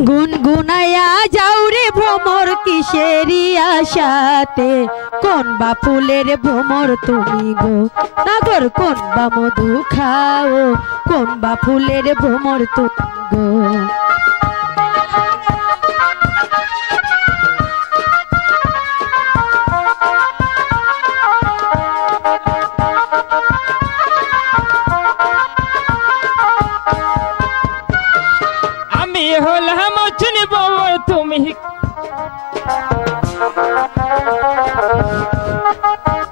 গুনগুনাইয়া যাও রে ভ্রমর কিসেরি আশাতে? কোন বা ফুলের ভ্রমর তুমি গো? নাগর, কোন বা মধু খাও? কোন বা ফুলের ভ্রমর তুমি গো? হলাম চুনি বউর তুমি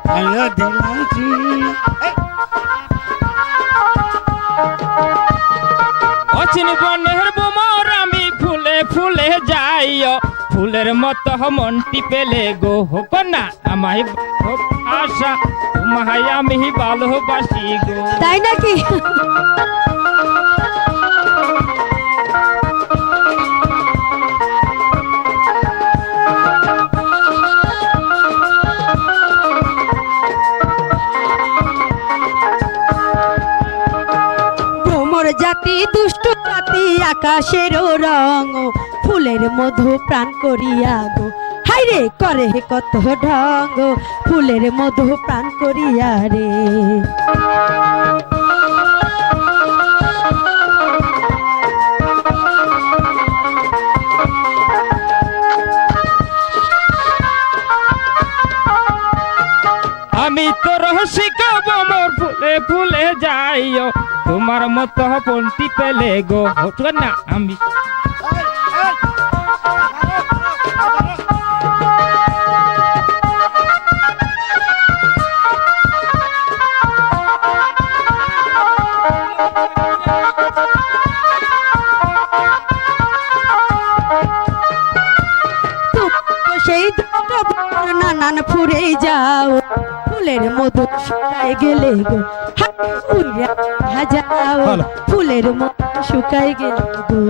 হ্যালো বনের বোমর আমি ফুলে ফুলে যাইও। ফুলের মতো মনটি পেলে গো হোক না আমায় আশা। তোমায় আমি ভালোবাসি গো। তাই নাকি? দুষ্ট আকাশের রং ফুলের মধু প্রাণ করিয়া গো। হাইরে, করে কত ঢং ফুলের মধু প্রাণ করিয়া রে। আমি তো ফুলে যাইও মতো পন্টি পেলে গো না আমি নানান ফুরে যাও। ফুলের মধু শুকায় গেলে গো যাও। ফুলের মধু শুকায় গেলে গো।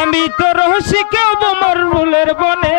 আমি তো রসিক বোমর ফুলের বনে